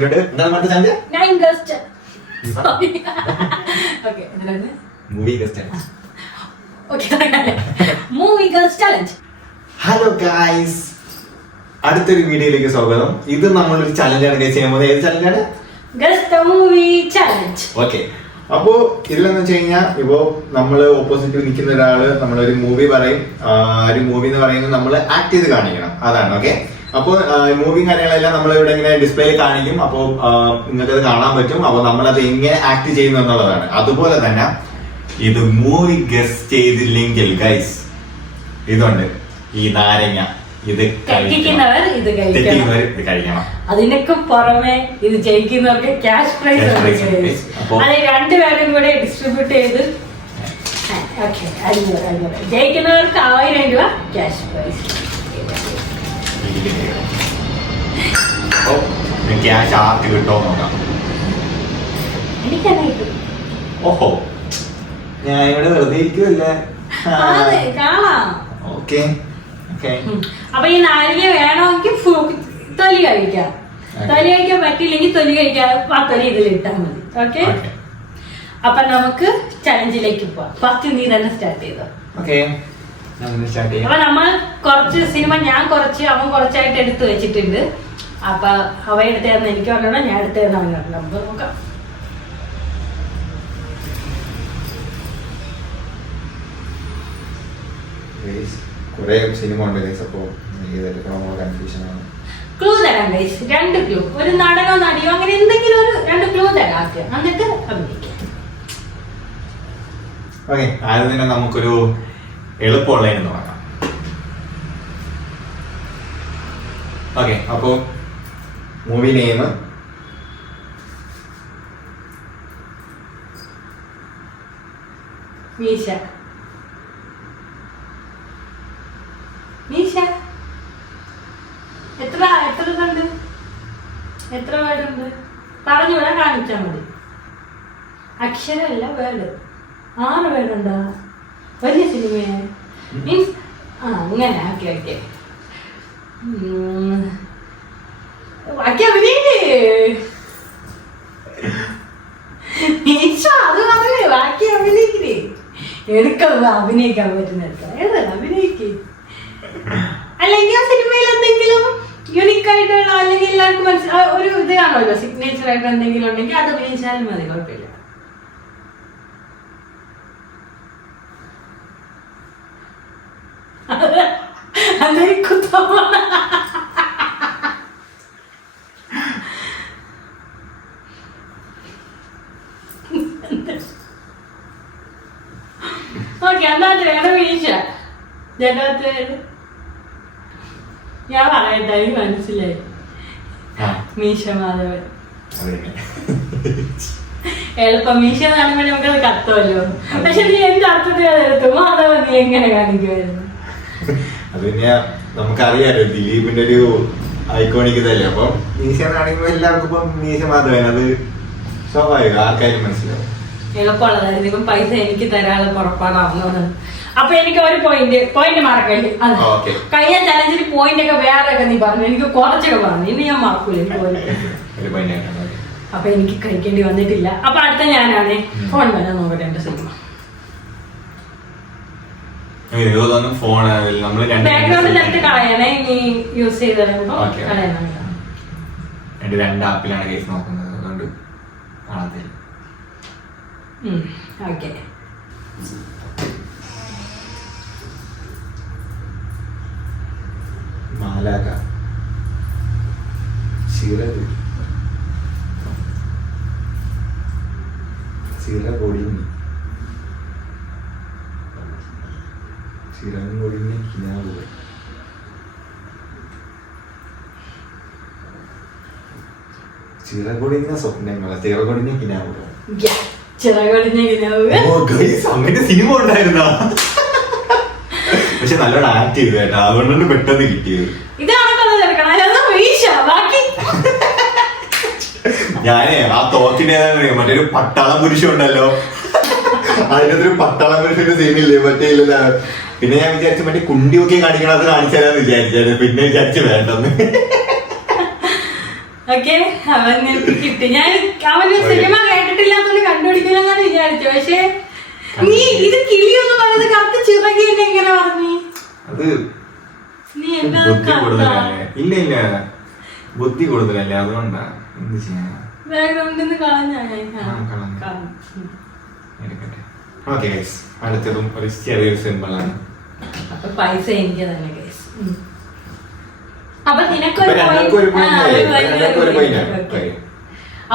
Hello guys, അടുത്തൊരു വീഡിയോയിലേക്ക് സ്വാഗതം. ഇത് നമ്മളൊരു ചലഞ്ചാണ് ചെയ്യാൻ പോകുന്നത്. ഏത് ചലഞ്ചാണ്? ഓക്കെ, അപ്പോ ഇതിലെന്ന് വെച്ച് കഴിഞ്ഞാൽ ഇപ്പോ നമ്മള് ഓപ്പോസിറ്റ് നിൽക്കുന്ന ഒരാള് നമ്മളൊരു മൂവി പറയും. ഒരു മൂവി എന്ന് പറയുന്നത് നമ്മൾ ആക്ട് ചെയ്ത് കാണിക്കണം, അതാണ്. ഓക്കെ, അപ്പോൾ മൂവിയും കാര്യങ്ങളെല്ലാം നമ്മൾ ഇവിടെ ഇങ്ങനെ ഡിസ്പ്ലേയിൽ കാണിക്കും. അപ്പോൾ നിങ്ങൾക്ക് അത് കാണാൻ പറ്റും. അപ്പോൾ നമ്മളത് എങ്ങനെ ആക്ട് ചെയ്യുന്നു എന്നുള്ളതാണ്. അതുപോലെ തന്നെ ഇത് മൂവി ഗസ് ചെയ്തില്ലെങ്കിൽ ഗൈസ്, ഇതുണ്ട് ഈ നാരങ്ങ, ഇത് കഴിക്കണം. അതിനൊക്കെ പുറമെ ഇത് ജയിക്കുന്നവർക്ക് ക്യാഷ് പ്രൈസ് അത് രണ്ടുപേരും കൂടെ ഡിസ്ട്രിബ്യൂട്ട് ചെയ്ത് ജയിക്കുന്നവർക്ക് 1000 രൂപ ക്യാഷ് പ്രൈസ്. ക്യാഷ് ആർക്ക് കിട്ടോ നോക്കാം. എനിക്കെന്നെ കിട്ടും. ഓഹോ, ഞാൻ ഇവിടെ വെറുതെ ഇരിക്കുമല്ലേ. കാണാം. ഓക്കെ, അപ്പൊ ഈ നാരങ്ങ വേണമെങ്കിൽ തൊലി കഴിക്കാം. തൊലി കഴിക്കാൻ പറ്റില്ലെങ്കിൽ തൊലി കഴിക്കാതെ ആ തൊലി ഇതിലിട്ടാൽ മതി. ഓക്കെ, അപ്പൊ നമുക്ക് ചലഞ്ചിലേക്ക് പോവാം. ഫസ്റ്റ് നീ തന്നെ സ്റ്റാർട്ട് ചെയ്തോ. അപ്പൊ നമ്മൾ കുറച്ച് സിനിമ, ഞാൻ കുറച്ച്, അവൻ കുറച്ചായിട്ട് എടുത്തു വെച്ചിട്ടുണ്ട്. അപ്പൊ അവ എടുത്തേന്ന് എനിക്ക് പറഞ്ഞോ, ഞാൻ എടുത്തേന്ന് അവൻ പറഞ്ഞു. നമുക്ക് നോക്കാം. കുറെ സിനിമ ഉണ്ട്, അപ്പോ കൺഫ്യൂഷൻ ആണ്. ക്ലൂ തരാം ഗൈസ്, 2 ക്ലൂ. ഒരു നടനോ നടിയോ അങ്ങനെ എന്തെങ്കിലും ഒരു 2 ക്ലൂ തരാം ആദ്യം, എന്നിട്ട് അഭിനയിക്കാം. ഓക്കെ, ആദ്യം തന്നെ നമുക്കൊരു എളുപ്പമുള്ളതിന് നോക്കാം. ഓക്കെ, അപ്പോ മൂവി നെയിം മീശ. മീശ എത്ര കണ്ട്, എത്ര വേർഡുണ്ട് പറഞ്ഞുകൂടെ, കാണിച്ചാ മതി. അക്ഷരമല്ല, വേർഡ്. 6 വേർഡുണ്ടോ? വലിയ സിനിമയെ മീൻസ് അങ്ങനെ. ഓക്കെ ഓക്കെ, ബാക്കി അഭിനയിക്കേ. മീശ അത് പറഞ്ഞേ, ബാക്കി അഭിനയിക്കേ. എനിക്കത് അഭിനയിക്കാൻ പറ്റുന്ന അഭിനയിക്കേ. അല്ലെങ്കിൽ ആ സിനിമയിൽ എന്തെങ്കിലും യുണീക്ക് ആയിട്ടുള്ള, അല്ലെങ്കിൽ എല്ലാവർക്കും ഒരു ഇത് കാണുമല്ലോ, സിഗ്നേച്ചർ ആയിട്ട് എന്തെങ്കിലും ഉണ്ടെങ്കിൽ അത് അഭിനയിച്ചാലും മതി, കുഴപ്പമില്ല. ഓക്കെ, എന്നാ വീശ ജഗത്ത്. ഞാൻ പറയട്ടെ, എനിക്ക് മനസ്സിലായി. മീശ മാധവൻ. എളുപ്പം മീശ കാണുമ്പോൾ നമുക്കത് കത്തുമല്ലോ. പക്ഷെ നീ എന്ത് അർത്ഥത്തിൽ അതെടുത്തു? മാധവൻ നീ എങ്ങനെ കാണിക്കുമായിരുന്നു? അത് പിന്നെ നമുക്കറിയാലോ, ദിലീപിന്റെ ഒരു ഐക്കോണിക് ഇതല്ലേ. അപ്പൊ മീശ കാണിക്കുമ്പോ എല്ലാവർക്കും ഇപ്പം മീശ മാധവൻ, അത് സ്വാഭാവികം, ആർക്കായാലും മനസ്സിലാവും. എളുപ്പമുള്ളതായിരുന്നു. ഇപ്പം പൈസ എനിക്ക് തരാനുള്ള പുറപ്പാടാവുന്നത്. അപ്പൊ എനിക്ക് ഒരു പോയിന്റ് മാർക്കല്ലേ. കഴിഞ്ഞ ചലഞ്ചിന് പോയിന്റ് ഒക്കെ വേറെ ഒക്കെ നീ പറഞ്ഞു, എനിക്ക് കുറച്ചൊക്കെ പറഞ്ഞു. ഇനി ഞാൻ മറക്കൂല. അപ്പൊ എനിക്ക് കഴിക്കേണ്ടി വന്നിട്ടില്ല. അപ്പൊ അടുത്ത ഞാനാണ്. ഫോൺ വരാൻ നോക്കട്ടെ എന്റെ സിനിമ. ബാക്ക്ഗ്രൗണ്ടിൽ കളയണേ, നീ യൂസ് ചെയ്ത് കളയണം. 2 ആപ്പിലാണ് കേസ് നോക്കുന്നത്, അതുകൊണ്ട് കാണത്തില്ല. ഓക്കെ, മാലാക, ചിറക്, ചിറകൊടിഞ്ഞി, ചിറകൊടിഞ്ഞ കിനാവുകൾ, ചിറകൊടിഞ്ഞ സ്വപ്നങ്ങൾ, ചിറകൊടിഞ്ഞ കിനാവുകൾ. അങ്ങനെ സിനിമ ഉണ്ടായിരുന്ന, പക്ഷെ നല്ലോണം ആക്ട് ചെയ്തു കേട്ടോ, അതുകൊണ്ടാണ് പെട്ടെന്ന് കിട്ടിയത്. ഞാനേ ആ തോക്കിന്റെ മറ്റൊരു പട്ടാളം പുരുഷൻ ഉണ്ടല്ലോ, അതിനകത്തൊരു പട്ടാളം പുരുഷന്റെ സീനില്ലേ, മറ്റേ ഇല്ല. പിന്നെ ഞാൻ വിചാരിച്ചു മറ്റേ കുണ്ടിയൊക്കെ കാണിക്കണം, അത് കാണിച്ചാലാന്ന് വിചാരിച്ചായിരുന്നു. പിന്നെ വിചാരിച്ചു വേണ്ടെന്ന്. ഓക്കെ അവന് കിട്ടി. ഞാൻ അവന് സിനിമ കേട്ടിട്ടില്ലാത്തോണ്ട് കണ്ടുപിടിക്കില്ലെന്നാണ് വിചാരിച്ചത്. പക്ഷെ നീ ഇത് കിളിയൊന്നും പറഞ്ഞത് കറുത്ത ചിറകി എന്നെ എങ്ങനെ പറഞ്ഞു? അത് നീ എന്താ ബുദ്ധി കൂടുതലല്ലേ? ഇല്ല ഇല്ല, ബുദ്ധി കൂടുതലല്ലേ, അതുകൊണ്ടാ. എന്ത് ചെയ്യാനാ? ബാക്ക്ഗ്രൗണ്ടിൽ കളഞ്ഞ ഓക്കെ, അടുത്തതും ഒരു ചെറിയൊരു സിമ്പിൾ ആണ്. അപ്പൊ പൈസ എനിക്ക് തന്നെ കേസ്. അപ്പൊ നിനക്കൊരു ഇപ്പൊ രണ്ടാൾക്കും ഒരു point ആയി. രണ്ടാൾക്കും ഒരു point ആണ്. Okay.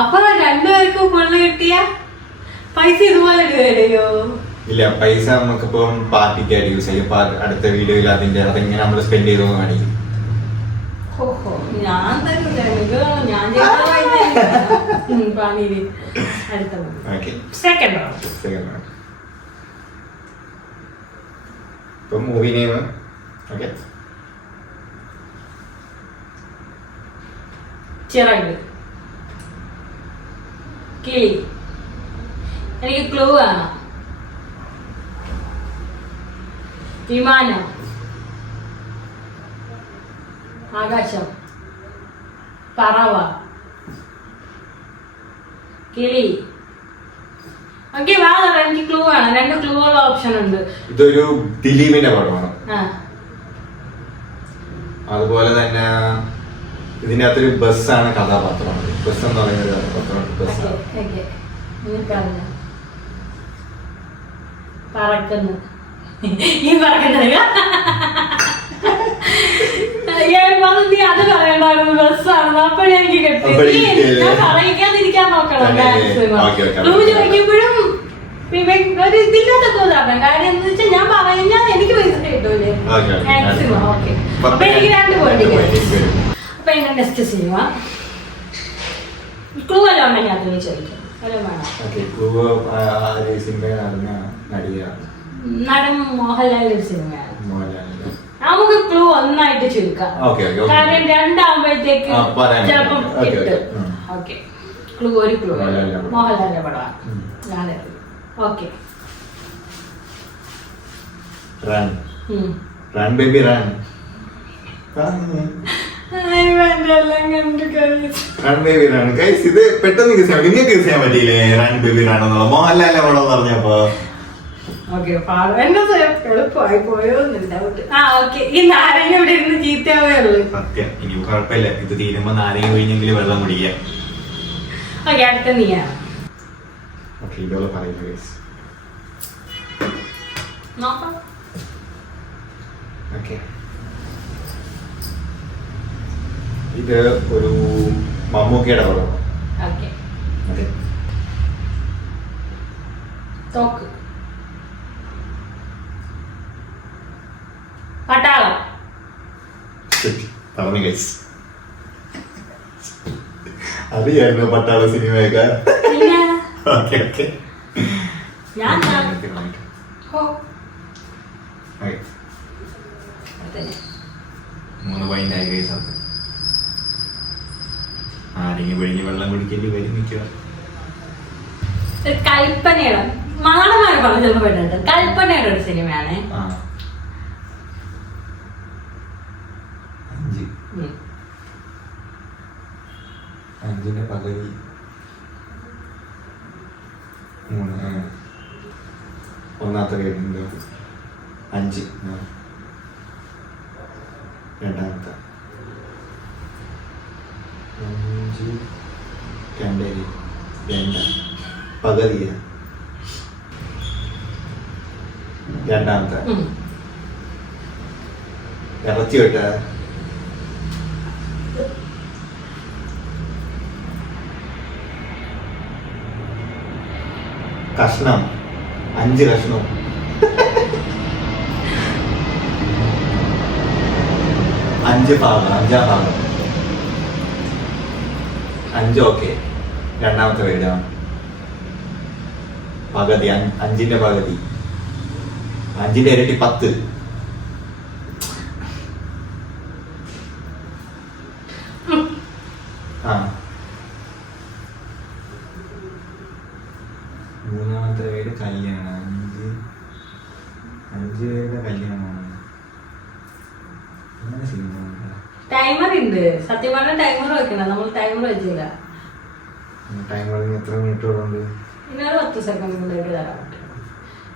അപ്പൊ രണ്ടുപേർക്കും ഫുള്ള് കിട്ടിയ പൈസ ഇതുപോലെ ഇടുകയോ? ഇല്ല, പൈസ നമുക്കിപ്പം പാർട്ടിക്കായിട്ട് യൂസ് ചെയ്യും. അടുത്ത വീഡിയോയിൽ അതെങ്ങനെ നമ്മൾ സ്പെൻഡ് ചെയ്തു കാണിക്കും. ഓഹോ, ഞാൻ തരൂല, ഞാൻ അടുത്ത സെക്കൻഡ് ഇപ്പം മൂവി നെയിം. ഓക്കെ, ചിറക്, കിളി. എനിക്ക് ക്ലൂ കാണാം. വിമാനം, ആകാശം, പറവ, കിളി. ഓക്കെ, വാ എനിക്ക് ക്ലൂ ആണ്. 2 ക്ലൂകളുള്ള ഓപ്ഷൻ ഉണ്ട്. ഇതൊരു ദിലീപിന്റെ പടമാണ്. ആ, അതുപോലെ തന്നെ ഇതിനകത്തൊരു ബസ്സാണ് കഥാപാത്രം. ബസ് എന്ന് പറയുന്ന കഥാപാത്രമാണ്. ബസ് പറക്കുന്നു. ഈ പറക്കുന്നത് നീ അത് പറയണ്ടായിരുന്നു. ബസ്സാണ്. അപ്പോഴെനിക്ക് കിട്ടി. ഞാൻ പറയിക്കാതിരിക്കാൻ നോക്കണം. ചോദിക്കുമ്പോഴും ഒരു ഇതില്ലാത്ത ഉദാഹരണം. കാര്യം എന്താ വെച്ചാൽ ഞാൻ പറഞ്ഞാൽ എനിക്ക് പൈസ കിട്ടൂലേ മാക്സിമം. ഓക്കെ, അപ്പൊ എനിക്ക് 2 പോയിന്റ്. അപ്പൊ എന്റെ നെക്സ്റ്റ് സിനിമ ക്ലൂ എല്ലാം ഉണ്ടെങ്കിൽ അത് നീ ചോദിക്കും. നടൻ മോഹൻലാലിന്റെ ഒരു സിനിമയാണ്. നമുക്ക് ക്ലൂ ഒന്നായിട്ട് ചുരുക്കാം. കാരണം 2 ആകുമ്പോഴത്തേക്ക് ചിലപ്പം കിട്ടും. ഓക്കെ, ക്ലൂ ഒരു ക്ലൂ മോഹൻലാലിന്റെ പടമാണ്. ഞാൻ ഓക്കെ, റൺ ബേബി റൺ. ഇത് പെട്ടെന്ന് നിങ്ങൾക്ക് ചെയ്യാൻ പറ്റിയില്ലേ? റൺ ബേബി റൺ എന്നുള്ള മോഹൻലാലിന്റെ പടം എന്ന് പറഞ്ഞപ്പോ എളുപ്പമായി പോയോ ഡൗട്ട്. ആ ഓക്കെ, ഈ നാരങ്ങ ഇവിടെ ഇരുന്ന് ചീത്തയാവേ ഉള്ളു. സത്യം, ഇനി കുഴപ്പമില്ല. ഇത് തീരുമ്പോ നാരങ്ങ കഴിഞ്ഞെങ്കിലും വെള്ളം കുടിക്കാം. ഓക്കെ, അടുത്ത നീയാണ്. ഓക്കെ, ഇതോടെ പറയുന്നത് നോക്കാം. ഓക്കെ, ഇത് ഒരു മമ്മൂക്കയുടെ പടമാണ്. ഓക്കെ, ഓക്കെ, തോക്ക്, പട്ടാളം. പറഞ്ഞു ഗൈസ്. അറിയായിരുന്നു പട്ടാള സിനിമയൊക്കെ. ഓക്കെ ഓക്കെ, ഞാൻ 3 പോയിന്റ് ആയി ഗൈസ്. അത് ആരെങ്കിലും പിഴിഞ്ഞ് വെള്ളം കുടിക്കേണ്ടി വരും മിക്കവാറും. കൽപ്പനയുടെ മാടന്മാർ പറഞ്ഞു പെട്ടിട്ട് കൽപ്പനയുടെ ഒരു സിനിമയാണ്. 5 പകുതി 3 ഒന്നാമത്തെ പേരുണ്ടോ? 5 രണ്ടാമത്തെ 5 2 പകുതിയ രണ്ടാമത്തെ ഇറച്ചി വിട്ട കഷ്ണം 5 കഷ്ണം 5 ഭാഗം 5 ഭാഗം 5. ഓക്കെ, രണ്ടാമത്തെ പേര് പകുതി 5ന്റെ പകുതി 5ന്റെ ഇരട്ടി 10. മൂന്നാമത്തെ പേര് കല്യാണം. 5 പേരുടെ കല്യാണമാണ്. അങ്ങനെ സിനിമ ടൈമർ ഉണ്ട്. സത്യം പറഞ്ഞ ടൈമർ വെക്കണം. നമ്മൾ ടൈമർ വെച്ചില്ല. ടൈമറിന് എത്ര മിനിറ്റ് ഉണ്ട്? ഇനി 10 സെക്കൻഡ് കൊണ്ട് തരാൻ പറ്റും.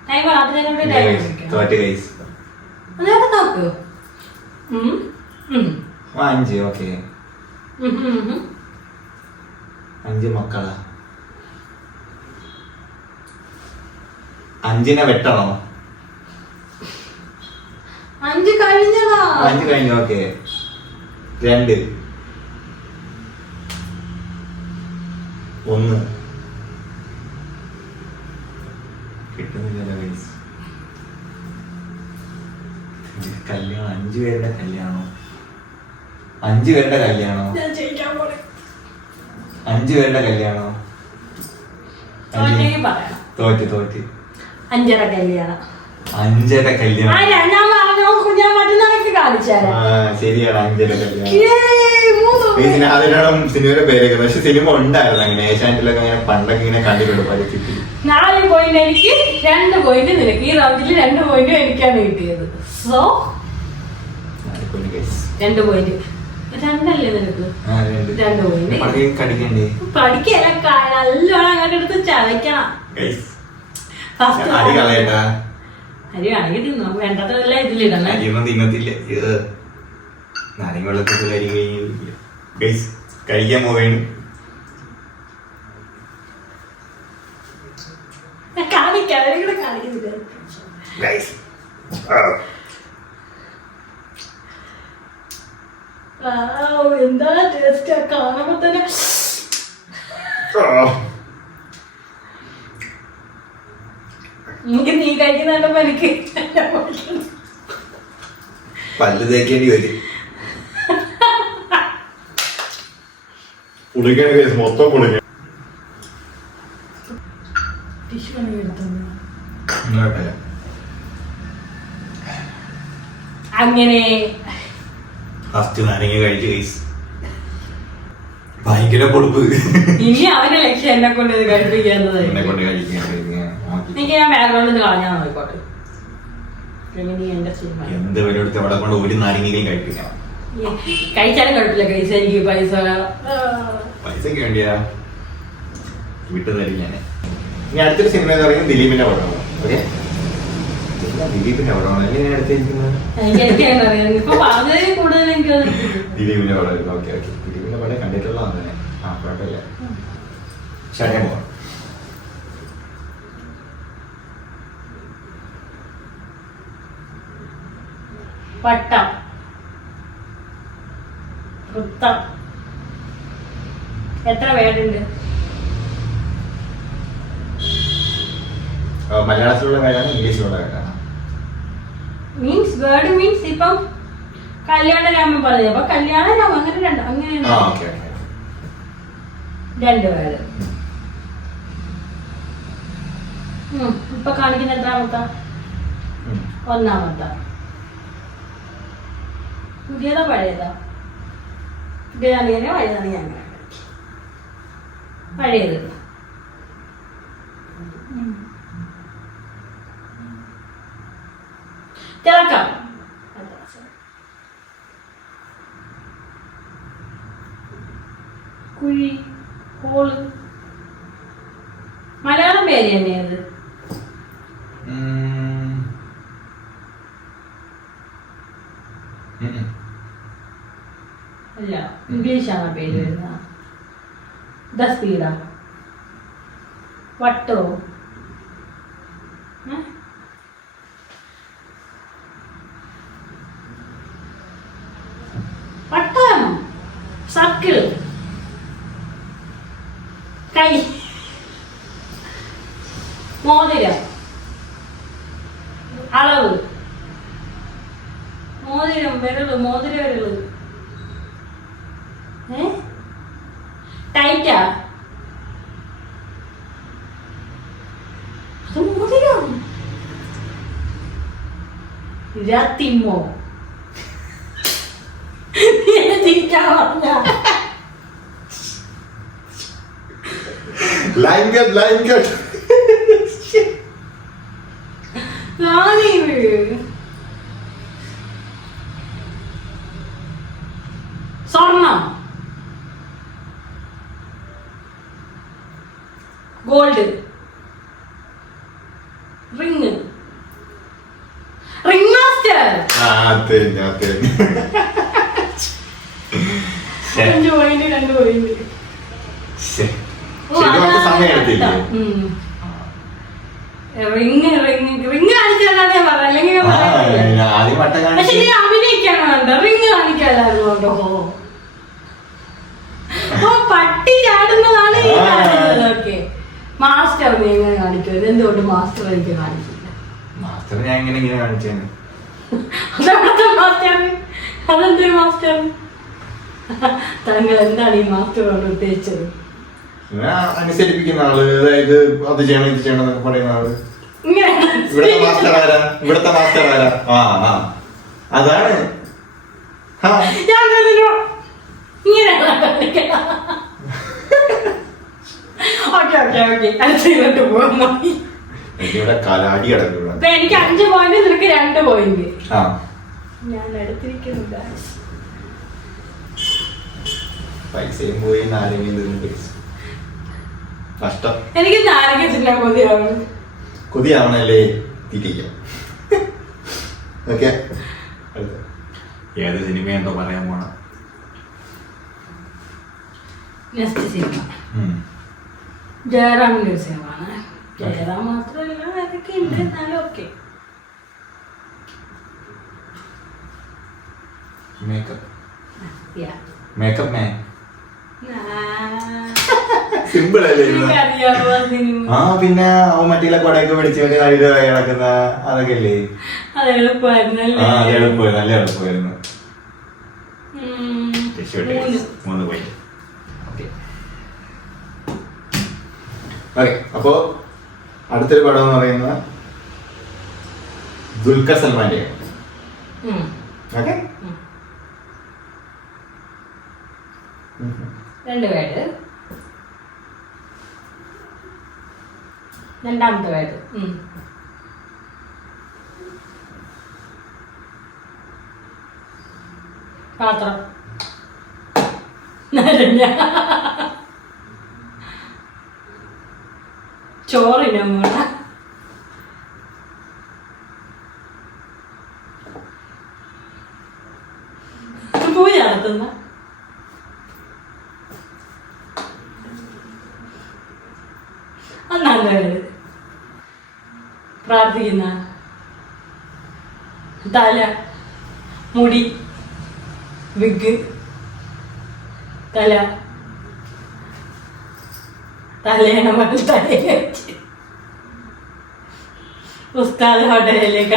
ടൈമർ അതിനോട് ടൈമർ വെക്കണം. തോറ്റ് ഗൈസ്. അതൊക്കെ നോക്ക്. 5. ഓക്കെ 5 മക്കളാ. 5നെ വെട്ടണോ? 5 കഴിഞ്ഞതാ. 5 കഴിഞ്ഞു. ഓക്കെ 2 1 കിട്ടുന്നില്ലല്ലോ ഗൈസ്. കല്യാണം 5 പേരുടെ കല്യാണോ? 5 പേരുടെ കല്യാണോ? ഞാൻ ജയിക്കാൻ പോണേ. 5 പേരുടെ കല്യാണോ? തോറ്റെങ്കിൽ പറയണം. തോറ്റ് 5:30 കല്യാണം. 5:30 കല്യാണം. ഞാൻ മറ്റന്നാൾക്ക് കാണിച്ചു തരാം. ശരിയാണ് 5:30 കല്യാണം. അതിനാണ് സിനിമയുടെ പേരൊക്കെ. പക്ഷെ സിനിമ ഉണ്ടായിരുന്നു അങ്ങനെ ഏഷ്യാനെറ്റിലൊക്കെ അങ്ങനെ പണ്ടൊക്കെ ഇങ്ങനെ കണ്ടിട്ടുണ്ട് പരിസ്ഥിതി. 4 പോയിന്റ് എനിക്ക്, 2 പോയിന്റ് നിനക്ക്. ഈ റൗണ്ടിൽ 2 പോയിന്റ് എനിക്കാണ് കിട്ടിയത്. So 2 point. 2 നിനക്ക്. 2 പോയിന്റ്. കടിക്കണ്ടേ? പഠിക്കല്ല, നല്ലോണം അങ്ങോട്ട് എടുത്ത് ചവയ്ക്കണം. അടി കളയട്ടാ. അരി വേണമെങ്കിൽ തിന്നോ, വേണ്ടതല്ല ഇതിലിടണം. അരിയൊന്നും തിന്നത്തില്ല. നാരങ്ങ വെള്ളത്തിൽ അരി കഴിഞ്ഞില്ല. കഴിക്കാൻ പോവേണ്. കാണിക്കാം, അവരെ കൂടെ കാണിക്കുന്നില്ല. എന്താ ടേസ്റ്റ് കാണുമ്പോ തന്നെ. എനിക്ക് നീ കഴിക്കുന്നുണ്ടപ്പോ എനിക്ക് പല്ല് തേക്കേണ്ടി വരും. പുളിക്കാൻ മൊത്തം പുളിക്കാൻ. അങ്ങനെ ഫസ്റ്റ് നാരങ്ങ കഴിച്ച് ഗൈസ്. ഭയങ്കര പൊടുപ്പ്. ഇനി അവന്റെ ലക്ഷ്യം എന്നെ കൊണ്ട് ഇത് കഴിപ്പിക്കുന്നത്. എന്നെ കൊണ്ട് കഴിക്കാൻ എനിക്ക് ഞാൻ ബാക്ക്ഗ്രൗണ്ടിൽ നിന്ന് കളഞ്ഞാൽ നോക്കോട്ടെ. എന്ത് പരിപാടി അവിടെ കൊണ്ട് ഒരു നാരങ്ങയും കഴിപ്പിക്കണം. കഴിച്ചാലും കുഴപ്പമില്ല. കഴിച്ച എനിക്ക് പൈസക്ക് വേണ്ടിയാ വിട്ടു തരും ഞാൻ. ഇനി അടുത്തൊരു സിനിമ എന്ന് പറയുന്നത് ദിലീപിന്റെ പടമാണ്. ഓക്കെ, ദിലീപിന്റെ പടമാണ്. എങ്ങനെയാണ് അടുത്തിരിക്കുന്നത്? ദിലീപിന്റെ പടം. ഓക്കെ ദിലീപിന്റെ പടം കണ്ടിട്ടുള്ളതാണ് തന്നെ. കുഴപ്പമില്ല. ഷടേ പോവാം. വട്ടം, വൃത്തം. എത്ര വേടുണ്ട്? മലയാളത്തിലുള്ള വേടാണ് ഇംഗ്ലീഷിലുള്ള വേടാണ്? മീൻസ് വേർഡ് മീൻസ് ഇപ്പം കല്യാണരാമൻ പറഞ്ഞു. അപ്പൊ കല്യാണരാമൻ അങ്ങനെ അങ്ങനെയാണ്. 2 വേട്. ഇപ്പൊ കാണിക്കുന്ന എത്രാമത്തെ? 1-മത്തെ. പുതിയതാ പഴയതാ? പുതിയതാണ് ഞാൻ, പഴയതാണ് ഞാൻ. പഴയത്. തിളക്കം. കുഴി, ഹോള്. മലയാളം പേര് തന്നെയത്. അല്ല, ഇംഗ്ലീഷാണ് പേര് വരുന്നത്. സ്പീഡാ? വട്ടോ? വട്ടം, സർക്കിൾ, കൈ, മോതിരം, അളവ്, മോതിരം, വിരല്, മോതിര വിരല്. ടൈറ്റാ? അത് മോതിരം. രത്തിമോ? ഗോൾഡ്. റിങ്. Ring master. അഞ്ച് പോയിന്റ് 2 പോയിന്റ്. സമയം എടുത്തില്ലേ? റിങ് കാണിച്ചാലാണ് ഞാൻ പറഞ്ഞത്, അല്ലെങ്കിൽ പക്ഷെ നീ അഭിനയിക്കാണ് വേണ്ട, റിങ് കാണിക്കാനായിരുന്നു. പട്ടി ചാടുന്നതാണ് ഈ കാണിച്ചത്. ഓക്കെ, മാസ്റ്റർ നീ എങ്ങനെ കാണിക്കുമത്? എന്തുകൊണ്ട് മാസ്റ്റർ എനിക്ക് കാണിച്ചില്ല? മാസ്റ്റർ ഞാൻ ഇങ്ങനെ കാണിച്ചേന്. അതെന്തൊരു മാസ്റ്റർ? താങ്കൾ എന്താണ് ഈ മാസ്റ്റർ കൊണ്ട് ഉദ്ദേശിച്ചത്? അനുസരിപ്പിക്കുന്ന ആള്, അതായത് അത് ചെയ്യണം ഇത് ചെയ്യണം എന്നൊക്കെ പറയുന്ന ആള്. ഇവിടത്തെ മാസ്റ്റർ ആരാ? അതാണ്. ഇവിടെ കലാടി കിടക്കുക. എനിക്ക് 5 പോയിന്റ്, നിനക്ക് 2 പോയിന്റ്. ഞാൻ എടുത്തിരിക്കുന്നില്ല. പൈസയും പോയി, നാരങ്ങയും കഷ്ടം. എനിക്ക് നാരങ്ങ തിന്നാൻ കൊതിയാവണല്ലേ? തിരിക്കാം. ഓക്കെ, ഏത് സിനിമ എന്തോ പറയാൻ പോണ? നെക്സ്റ്റ് സിനിമ ജയറാമിന്റെ ഒരു സിനിമയാണ്. ജയറാം മാത്രമല്ല, അതൊക്കെ ഉണ്ട്, എന്നാലും ഓക്കെ. Makeup man. സിമ്പിൾ അല്ലേ? പിന്നെ അവൻ മറ്റേ കൊടയൊക്കെ പിടിച്ച് മറ്റേ നടുക കിടക്കുന്ന അതൊക്കെ അല്ലേ? അത് എളുപ്പമായിരുന്നു. നല്ല എളുപ്പമായിരുന്നു. 3 പോയിന്റ്. ഓക്കെ, അപ്പോ അടുത്തൊരു പടം എന്ന് പറയുന്നത് ദുൽഖർ സൽമാന്റെ. ഓക്കെ, 2 പേര്. രണ്ടാമത്തെ പേര് പാത്രം. ചോറിന് പൂജ നടത്തുന്ന. ഒന്നാമത്തെ പേര് പ്രാർത്ഥിക്കുന്ന. തല, മുടി, വിഗ്, തല, തലേണ തലയിൽ വെച്ച് ഉസ്താദ് ഹോട്ടലിലേക്ക്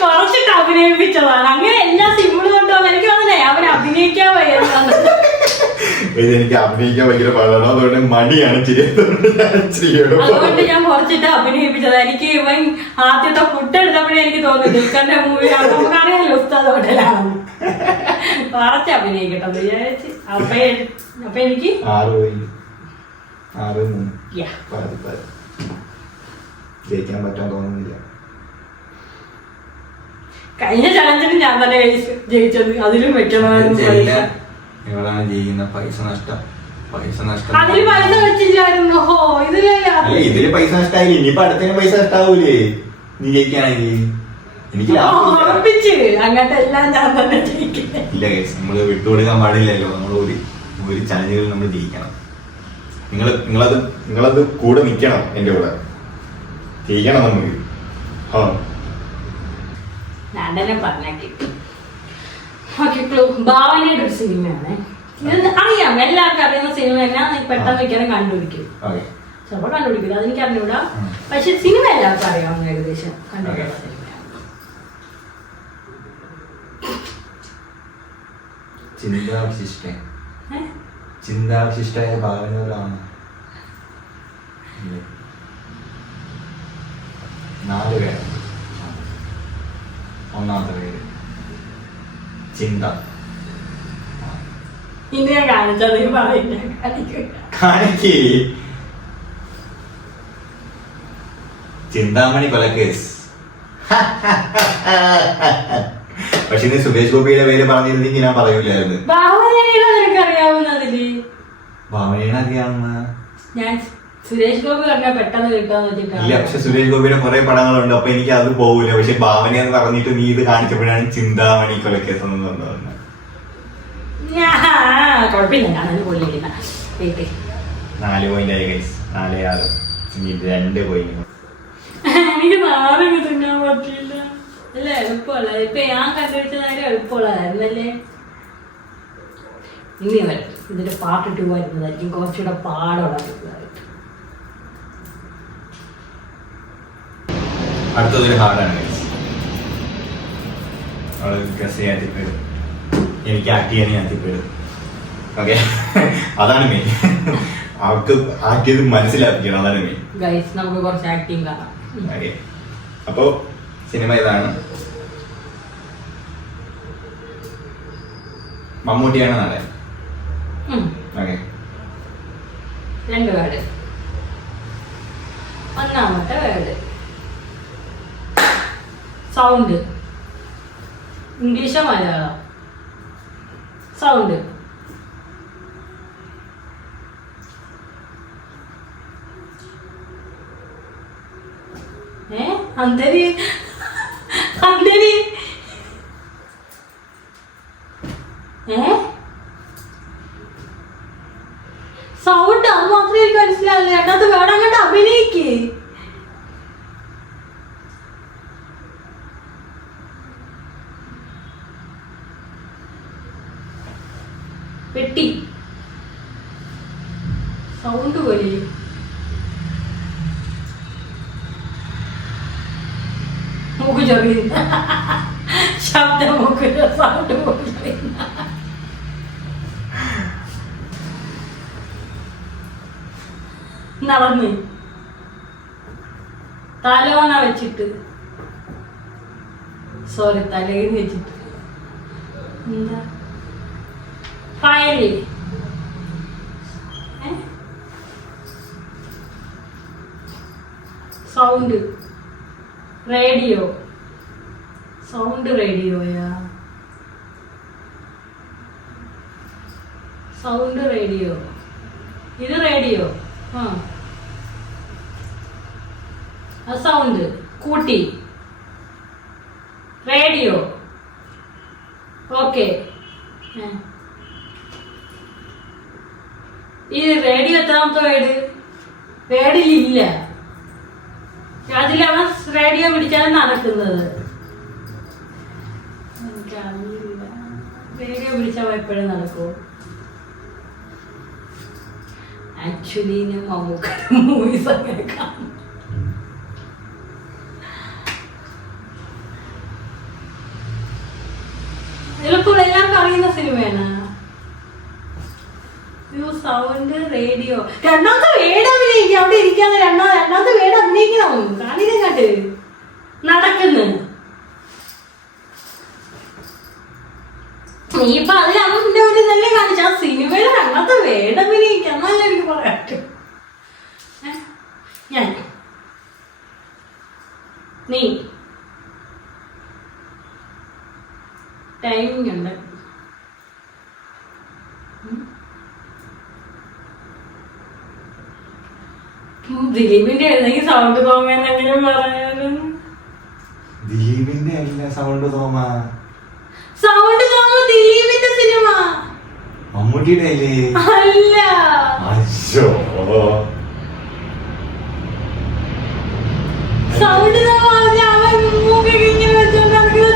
കുറച്ചിട്ട് അഭിനയിപ്പിച്ചതാണ്. അങ്ങനെ എല്ലാ സിമ്പിൾ കൊണ്ടോ എനിക്ക് തോന്നണേ അവൻ അഭിനയിക്കാൻ വയ്യാന്ന്. എനിക്ക് അഭിനയിക്കാൻ ഭയങ്കര പാടാണ്, അതുകൊണ്ട് മടിയാണ് അതുകൊണ്ട് ഞാൻ കുറച്ചിട്ട് അഭിനയിപ്പിച്ചത്. എനിക്ക് ഇവൻ ആദ്യത്തെ ഫുഡ് എടുത്തപ്പോഴേ എനിക്ക് തോന്നി ദുൽഖറിന്റെ മൂവി നമുക്കറിയാമല്ലോ ഉസ്താദ് ഹോട്ടലാണെന്ന്. കുറച്ച് അഭിനയിക്കട്ടെ വിചാരിച്ച്. അപ്പൊ എനിക്ക് 6-3 ജയിക്കാൻ പറ്റാൻ തോന്നുന്നില്ല. കഴിഞ്ഞ ചലഞ്ചിന് ഞാൻ തന്നെ ജയിച്ചത്. അതിലും വെക്കണമായിരുന്നു. എവിടാണ് ജയിക്കുന്ന? പൈസ നഷ്ടം. അതില് പൈസ വെച്ചില്ലായിരുന്നു. ഇതില് പൈസ നഷ്ടായില്ലേ? ഇനിയിപ്പോ അടുത്തതിന് പൈസ നഷ്ടാവൂലേ നീ ജയിക്കാണെങ്കിൽ? എനിക്ക് ഉറപ്പിച്ച് അങ്ങനത്തെ എല്ലാം ഞാൻ തന്നെ ജയിക്കില്ല. ഇല്ല കേസ്, നമ്മള് വിട്ടുകൊടുക്കാൻ പാടില്ലല്ലോ. നമ്മൾ ഒരു ചലഞ്ചുകളിൽ നമ്മൾ ജയിക്കണം. നിങ്ങളത് കൂടെ നിൽക്കണം, എന്റെ കൂടെ ജയിക്കണം നമുക്ക്. ഞാൻ തന്നെ പറഞ്ഞേക്ക്. ഭാവനയുടെ ഒരു സിനിമയാണ്. ഇത് അറിയാം, എല്ലാവർക്കും അറിയുന്ന സിനിമ തന്നെ. പെട്ടെന്ന് വെക്കാനും കണ്ടുപിടിക്കും. ചിലപ്പോൾ കണ്ടുപിടിക്കില്ല, അതെനിക്ക് അറിഞ്ഞൂടാ. പക്ഷെ സിനിമ എല്ലാവർക്കും അറിയാവുന്ന ഏകദേശം കണ്ടുപിടിക്കുന്ന സിനിമയാണ്. ചിന്താവിശിഷ്ടായ ഭാവനകളാണ്. 4 പേര്. ഒന്നാമത്തെ പേര് ചിന്ത. ഇനി ഞാൻ കാണിച്ചത് കാണിക്കേ. ചിന്താമണി കൊലക്കേസ്. പക്ഷെ ഇന്ന് സുരേഷ് ഗോപിയുടെ പേര് പറഞ്ഞിരുന്നെങ്കിൽ ഞാൻ പറയൂലായിരുന്നു. ഭാവനയാണ് അറിയാവുന്ന. ഭാവനയാണ് അറിയാവുന്ന ഞാൻ സുരേഷ് ഗോപി പറഞ്ഞാൽ പെട്ടെന്ന് കിട്ടാന്ന് ഇല്ല, വെച്ചിട്ടാണ്. പക്ഷെ സുരേഷ് ഗോപിയുടെ കുറെ പടങ്ങളുണ്ട്, അപ്പൊ എനിക്ക് അത് പോകൂല. പക്ഷെ ഭാവന എന്ന് പറഞ്ഞിട്ട് നീ ഇത് കാണിച്ചപ്പോഴാണ് ചിന്താമണി കൊലക്കേസ് എന്ന് പറഞ്ഞത്. കുഴപ്പമില്ല, ഞാനത് പോയില്ല. 4 പോയിന്റ് ആയി ഗൈസ്, 4-6. ഇനി 2 പോയിന്റ്. എനിക്ക് നാളെ തിന്നാൻ പറ്റില്ല. അല്ല എളുപ്പമുള്ള, ഇപ്പൊ ഞാൻ കണ്ടുപിടിച്ചതായാലും എളുപ്പമുള്ളതായിരുന്നല്ലേ. ഇനി വരട്ടെ, ഇതിന്റെ പാർട്ട് 2 വരുന്നതായിരിക്കും കുറച്ചുകൂടെ പാടുള്ളതായിരിക്കും. അടുത്തതൊരു ഹാർഡാണ് ഗൈസ്. അവള് ഗസ് ചെയ്യാൻ തിപ്പേരും, എനിക്ക് ആക്ട് ചെയ്യാൻ ഞാൻ തിപ്പേരും. ഓക്കെ, അതാണ് മെയിൻ. അവർക്ക് ആക്ട് ചെയ്ത് മനസ്സിലാക്കിക്കണം, അതാണ് മെയിൻ. ഗൈസ് നമുക്ക് കുറച്ച് ആക്ടിങ് കാണാം. ഓക്കെ, അപ്പോ സിനിമ ഇതാണ്. മമ്മൂട്ടിയാണ് നാളെ. Okay, 2 word. ഒന്നാമത്തെ വേർഡ് സൗണ്ട്. ഇംഗ്ലീഷോ മലയാളം? സൗണ്ട്. അന്തരി അന്തരി സൗണ്ട്. അത് മാത്രമേ എനിക്ക് മനസ്സിലാവില്ല. രണ്ടാമത്തെ വേർഡ് അങ്ങോട്ട് അഭിനയിക്ക്. പെട്ടി. സൗണ്ട് പോലെ മൂക്ക് ചൊറിയുന്ന ശബ്ദം, മൂക്ക് സൗണ്ട് നടന്ന് തലോണ വെച്ചിട്ട്, സോറി തലയിൽ വെച്ചിട്ട്, എന്താ ഫയല്. സൗണ്ട്. റേഡിയോ. സൗണ്ട് റേഡിയോയാ? Sound radio. ഇത് റേഡിയോ. സൗണ്ട് കൂട്ടി. റേഡിയോ. ഓക്കെ, ഈ റേഡിയോ എത്രാമത്തെ വേർഡ്? വേർഡിലില്ല. അതിലവൻ റേഡിയോ പിടിച്ചാണ് നടക്കുന്നത്. എനിക്കറിയില്ല, റേഡിയോ പിടിച്ചാൽ എപ്പോഴും നടക്കുമോ? ആക്ച്വലി ഞാൻ മമ്മൂക്കയുടെ മൂവീസ് അങ്ങനെ കാണും. എളുപ്പം എല്ലാവർക്കും അറിയുന്ന സിനിമയാണ്. Sound radio. രണ്ടാമത്തെ വേട് അഭിനയിക്കും. അവിടെ ഇരിക്കാതെ രണ്ടാമത്തെ വേട് അഭിനയിക്കണം. കാണിക്കങ്ങാട്ട് നടക്കുന്നു. നീ ഇപ്പൊ അതിന്റെ ഒരു തന്നെ കാണിച്ച ആ സിനിമയിൽ രണ്ടാമത്തെ വേട് അഭിനയിക്കാം. എന്നല്ല എനിക്ക് പറയാം. ഞാൻ നീ ടൈമിംഗ് ഉണ്ട്. ദിലീപിന്റെ ഏതെങ്കിലും സൗണ്ട് തോന്നുന്നെങ്കിലും പറയാനും. ദിലീപിന്റെ അല്ല സൗണ്ട് തോമ. സൗണ്ട് തോമ ദിലീപിന്റെ സിനിമ. മമ്മൂട്ടിയുടെ അല്ലേ? അല്ല. അയ്യോ, സൗണ്ട് തോമ അവൻ മൂക്കൊക്കെ ഇങ്ങനെ വെച്ചോണ്ട് നടക്കുന്ന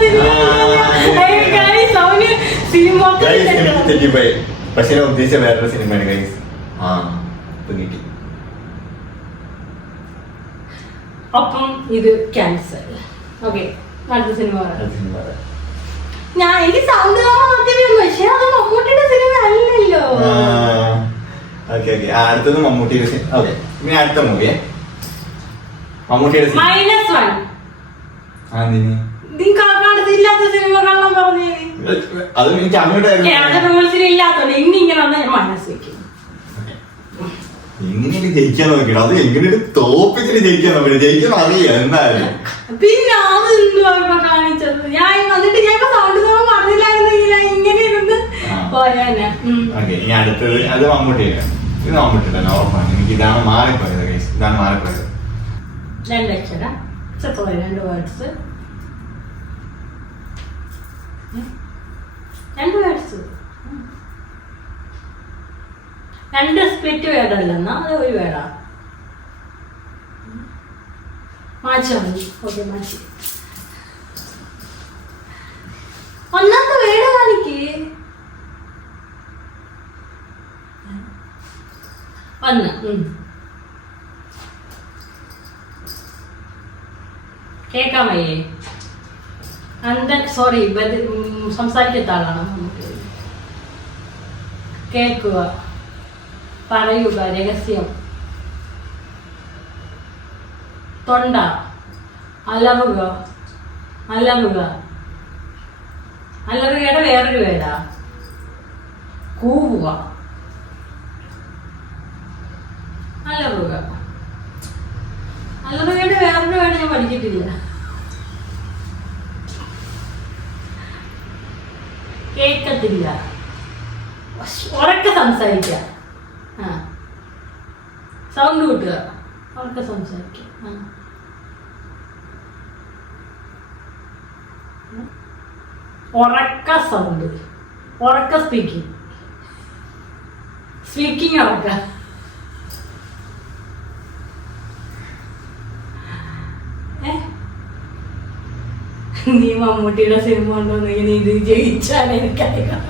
സിനിമ. തെറ്റിപ്പോയി. പക്ഷെ ഞാൻ ഉദ്ദേശിച്ച വേറൊരു സിനിമയാണ് ഗൈസ്. കിട്ടി. അപ്പം ഇത് ക്യാൻസൽ. ഓക്കെ, അടുത്ത സിനിമ. ഞാൻ എനിക്ക് സൗണ്ട് തോന്നുന്നു, പക്ഷെ അത് മമ്മൂട്ടിയുടെ സിനിമ അല്ലല്ലോ. അടുത്തത് മമ്മൂട്ടിയുടെ സിനിമ. ഓക്കെ, ഇനി അടുത്ത മൂവിയെ മമ്മൂട്ടിയുടെ -1. ഇല്ലാത്ത സിനിമ കാണാൻ പറഞ്ഞു. അത് എനിക്ക് അങ്ങോട്ടായിരുന്നു ഇല്ലാത്തോണ്ട് ഇനി ഇങ്ങനെ വന്നാൽ ഞാൻ മനസ്സിലാക്കി. എങ്ങനെയാണ് ജയിക്കാൻ നോക്കിയോ? അത് എങ്ങനെയാണ് തോപ്പിച്ചിട്ട് ജയിക്കാൻ നോക്കിയോ? ജയിക്കാൻ അറിയാം എന്തായാലും. പിന്നെ അതെന്തുവാ കാണിച്ചത്? ഞാൻ വന്നിട്ട് ഞാൻ സൗണ്ട് തോന്നുന്നു പറഞ്ഞില്ലായിരുന്നെങ്കിൽ ഇങ്ങനെ ഇരുന്ന് പോയാനെ. ഓക്കെ, ഇനി അടുത്തത് അത് മമ്മൂട്ടിയാണ്. ഇത് നോക്കാൻ പറ്റില്ല, ഉറപ്പാണ്. എനിക്ക് ഇതാണ് മാറിപ്പോയത് ഗൈസ്, ഇതാണ് മാറിപ്പോയത്. 2 അക്ഷരം, 2 വേർഡ്സ്, 2 വേർഡ്സ്, 2 സ്പ്ലിറ്റ് വേർഡല്ലെന്നാ, അത് ഒരു വേർഡാ. മാച്ചാ മതി. ഓക്കെ, മാറ്റി. ഒന്നാമത്തെ വേർഡ് കാണിക്ക്. 1. കേക്കാൻ വയ്യേ? സോറി, സംസാരിക്കാത്ത ആളാണ്. നമുക്ക് കേൾക്കുക, പറയുക, രഹസ്യം, തൊണ്ട, അലറുക, അലറുക, അലറുകയുടെ വേറൊരു പേരാ കൂവുക, അലറുക. അലറുകയുടെ വേറൊരു പേര് ഞാൻ പഠിച്ചിട്ടില്ല. കേക്കത്തില്ല, ഉറക്കെ സംസാരിക്കുക, സൗണ്ട് കൂട്ടുക, ഉറക്കെ സംസാരിക്കുക. ഉറക്ക സൗണ്ട്, ഉറക്ക സ്പീക്കിംഗ്, സ്പീക്കിംഗ് ഉറക്ക. നീ മമ്മൂട്ടിയുടെ സിനിമ ഉണ്ടോന്നെങ്കിൽ നീ ഇത് ജയിച്ചാൽ എനിക്കറിയാം.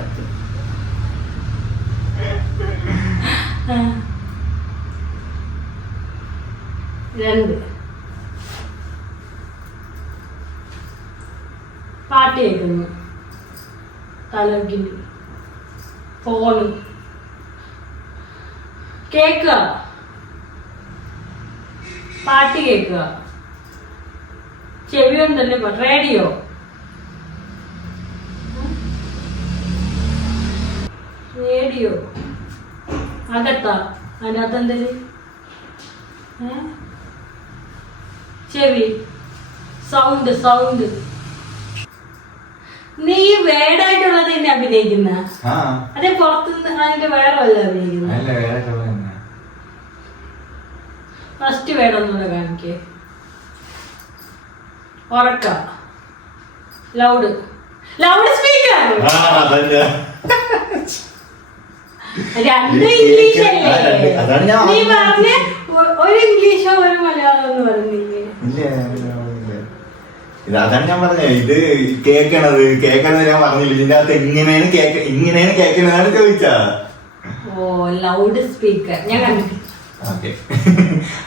2 പാട്ട് കേൾക്കുന്നു, തലകിന്, ഫോണ് കേക്കുക, പാട്ട് കേൾക്കുക, ചെവി കൊണ്ടല്ലേ, റേഡിയോ, റേഡിയോ അകത്താ, അതിനകത്ത് എന്തേലും ചെവി, സൗണ്ട്, സൗണ്ട്. നീ വേടായിട്ടുള്ളത് തന്നെ അഭിനയിക്കുന്ന, അതെ പുറത്തുനിന്ന് അതിന്റെ വേറെ വല്ല അഭിനയിക്കുന്ന. ഫസ്റ്റ് വേടൊന്നുകൂടെ കാണിക്കേ. ഉറക്ക, ലൗഡ്, ലൗഡ് സ്പീക്കർ. 2 ഇംഗ്ലീഷ് അല്ലേ നീ പറഞ്ഞ? ഒരു ഇംഗ്ലീഷോ ഒരു മലയാളം എന്ന് പറഞ്ഞില്ലേ? അതാണ് ഞാൻ പറഞ്ഞത്. ഇത് കേക്കണത് ഞാൻ പറഞ്ഞില്ല. ഇതിന്റെ അകത്ത് ഇങ്ങനെയാണ് കേക്കണതാണ് ചോദിച്ചാ. ഓ, ലൗഡ് സ്പീക്കർ ഞാൻ കണ്ടിട്ട്. ഓക്കെ,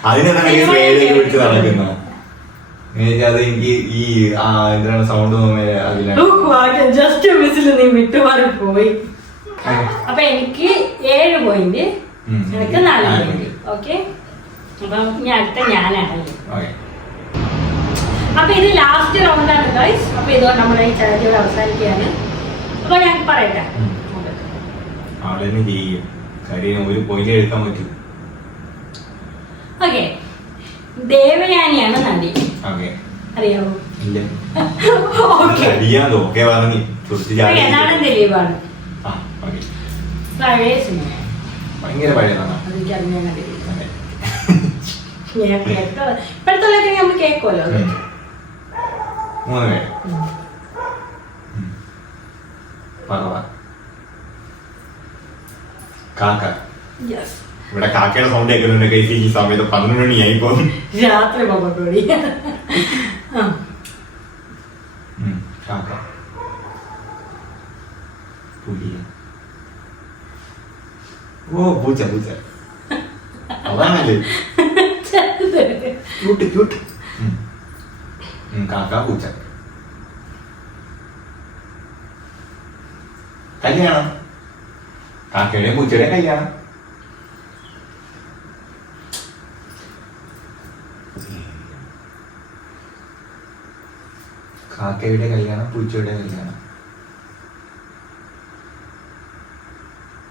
അതിനെന്താണ് വിളിച്ച് നടക്കുന്ന? അത് എനിക്ക് ഈ എന്താണ് സൗണ്ട് ജസ്റ്റ് മിസ്സിൽ നീ വിട്ടുമാറി പോയി. അപ്പൊ എനിക്ക് 7 പോയിന്റ്, എനിക്ക് 4 പോയിന്റ്. ഓക്കെ, അപ്പൊ ഞാനാണ്. അപ്പൊ ഇത് ലാസ്റ്റ് റൗണ്ടാണ് ഗൈസ്. അപ്പൊ ഇതുകൊണ്ട് നമ്മുടെ ഈ ചലഞ്ച് അവസാനിക്കുകയാണ്. അപ്പൊ ഞാൻ പറയട്ടെ, ഒരു പോയിന്റ് എടുക്കാൻ പറ്റും. ഓക്കെ, ദേവയാനിയാണ് നടി. അറിയാവോ? നടൻ ദിലീപാണ്. പഴയ സിനിമ, ഭയങ്കര പഴയതാണ്. ഇപ്പോഴത്തെ നമ്മൾ കേൾക്കുമല്ലോ. 3 പേര്. കാക്ക. ഇവിടെ കാക്കയുടെ സൗണ്ട് കേൾക്കുന്നുണ്ട് കൈസി. ഈ സമയത്ത് 12 മണിയായി ഇപ്പൊ രാത്രി. കാക്ക, പുലിയ. ഓ, പൂച്ച. അതാണല്ലേ ക്യൂട്ട്. കാക്ക, പൂച്ച. കല്യാണം, കാക്കയുടെയും പൂച്ചയുടെയും കല്യാണം. കാക്കയുടെ കല്യാണം, പൂച്ചയുടെ കല്യാണം.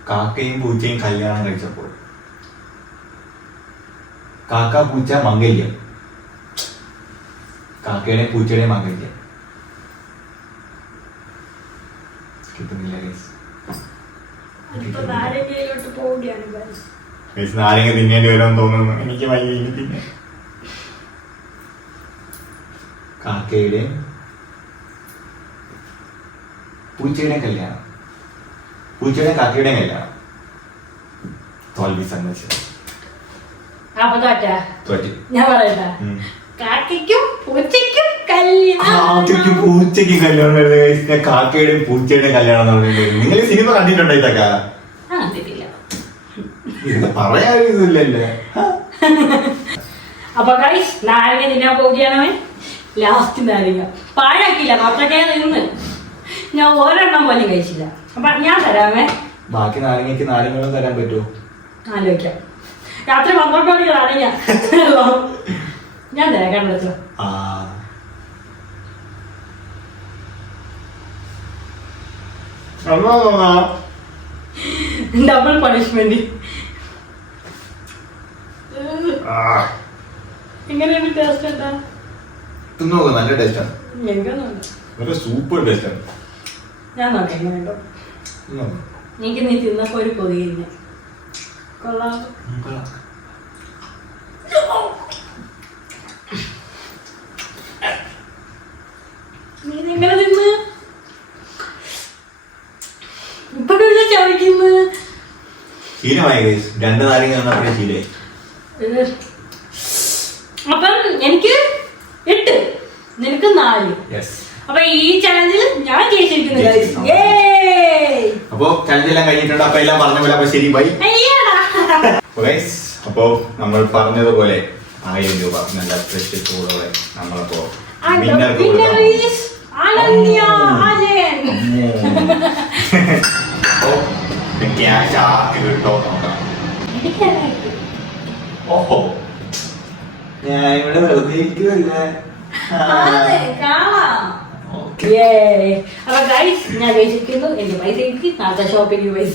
കാക്കയും പൂച്ചയും കല്യാണം കഴിച്ചപ്പോൾ കാക്ക പൂച്ച മംഗല്യം. കാക്കയുടെ പൂച്ചയുടെ മംഗല്യം. കിട്ടുന്നില്ല. നാരങ്ങ തിന്നേണ്ടി വരുമെന്ന് തോന്നുന്നു. എനിക്ക് വയ്യ ഇനി തിന്നെ. കാക്കയുടെയും പൂച്ചയുടെയും കല്യാണം. പൂച്ചയുടെയും കാക്കയുടെയും കല്യാണം. തോൽവി സമ്മതിച്ചത്. അപ്പൊ തോറ്റി. ഞാൻ പറയട്ടെ, കാക്കയ്ക്കും പൂച്ചയ്ക്കും കല്യാണം. പൂച്ചയ്ക്ക് കല്യാണം വരുന്നത് കാക്കയുടെയും പൂച്ചയുടെയും കല്യാണം എന്ന് പറയുന്നത്. നിങ്ങൾ സിനിമ കണ്ടിട്ടുണ്ടോ ഇതൊക്കെ? ഇത് പറയാനില്ലല്ലേ. അപ്പൊ ഗൈസ് നാരങ്ങ തിന്നാൻ പോവുകയാണ്. ലാസ്റ്റ് നാരങ്ങ പാഴാക്കില്ല, മാത്രമേ നിന്ന് ഞാൻ ഒരെണ്ണം പോലും കഴിച്ചില്ല. അപ്പൊ ഞാൻ തരാമേ. ബാക്കി നാരങ്ങയ്ക്ക് നാരങ്ങളും തരാൻ പറ്റുമോ? ആലോചിക്കാം. രാത്രി 12 മണിക്ക് നാരങ്ങ ഞാൻ തരാം. കണ്ടോ? Double punishment. എങ്ങനെയാണ് ടേസ്റ്റ്? എന്താ തിന്നോക്ക്, നല്ല ടേസ്റ്റാണ്. എനിക്ക് സൂപ്പർ ടേസ്റ്റാണ്. ഞാൻ നോക്കാം എങ്ങനെയുണ്ടോ. എനിക്ക് നീ തിന്നപ്പോ ഒരു കൊതിയില്ല. കൊള്ളാം. നീ എങ്ങനെ തിന്ന് ഇപ്പോഴുള്ള ചോദിക്കുന്നു? ശീലമായി. 2 നാരങ്ങ തന്നപ്പോഴേ ശീലമായി. അപ്പം എനിക്ക് 8, നിനക്ക് 4. അപ്പൊ ഈ ചലഞ്ചിൽ ഞാൻ ജയിച്ചിരിക്കുന്നു. അപ്പൊ ചലഞ്ചെല്ലാം കഴിഞ്ഞിട്ടുണ്ട്. അപ്പൊ എല്ലാം പറഞ്ഞ പോലെ. അപ്പൊ ശരി, ബൈ. അപ്പൊ നമ്മൾ പറഞ്ഞതുപോലെ 1000 രൂപ നല്ല ഫ്രഷ് ചൂടോടെ നമ്മളപ്പോ വിന്നർക്ക് ക്യാഷ് ആക്കി കിട്ടോ നോക്കാം. ഓഹോ, ഞാൻ ഇവിടെ വെറുതെ ഇരിക്കുവല്ലേ. അപ്പൊ ഗൈസ് ഞാൻ ജയിച്ചിരിക്കുന്നു. എനിക്ക് പൈസ കിട്ടി. നാളത്തെ ഷോപ്പിംഗ് പൈസ.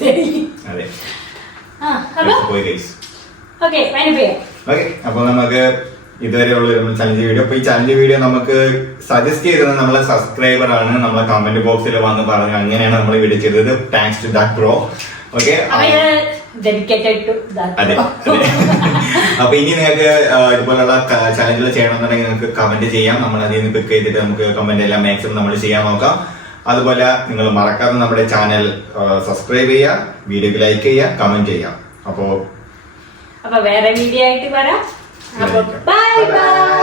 അപ്പൊ നമുക്ക് ഇതുവരെയുള്ള ചലഞ്ച് വീഡിയോ. അപ്പൊ ഈ ചലഞ്ച് വീഡിയോ നമുക്ക് സജസ്റ്റ് ചെയ്തത് നമ്മളെ സബ്സ്ക്രൈബർ ആണ്. നമ്മളെ കമന്റ് ബോക്സിൽ വന്ന് പറഞ്ഞു. അങ്ങനെയാണ് നമ്മൾ വീഡിയോ ചെയ്തത്. Thanks to that bro. Okay, അതെ. അപ്പൊ ഇനി നിങ്ങൾക്ക് ഇതുപോലുള്ള ചലഞ്ചുകൾ ചെയ്യണമെന്നുണ്ടെങ്കിൽ നിങ്ങൾക്ക് കമന്റ് ചെയ്യാം. നമ്മൾ അതിൽ നിന്ന് പിക്ക് ചെയ്തിട്ട് നമുക്ക് കമന്റ് എല്ലാം മാക്സിമം നമ്മൾ ചെയ്യാൻ നോക്കാം. അതുപോലെ നിങ്ങൾ മറക്കാതെ നമ്മുടെ ചാനൽ സബ്സ്ക്രൈബ് ചെയ്യുക, വീഡിയോക്ക് ലൈക്ക് ചെയ്യുക, കമന്റ് ചെയ്യുക. അപ്പൊ വേറെ വീഡിയോ ആയിട്ട് വരാം. Bye bye.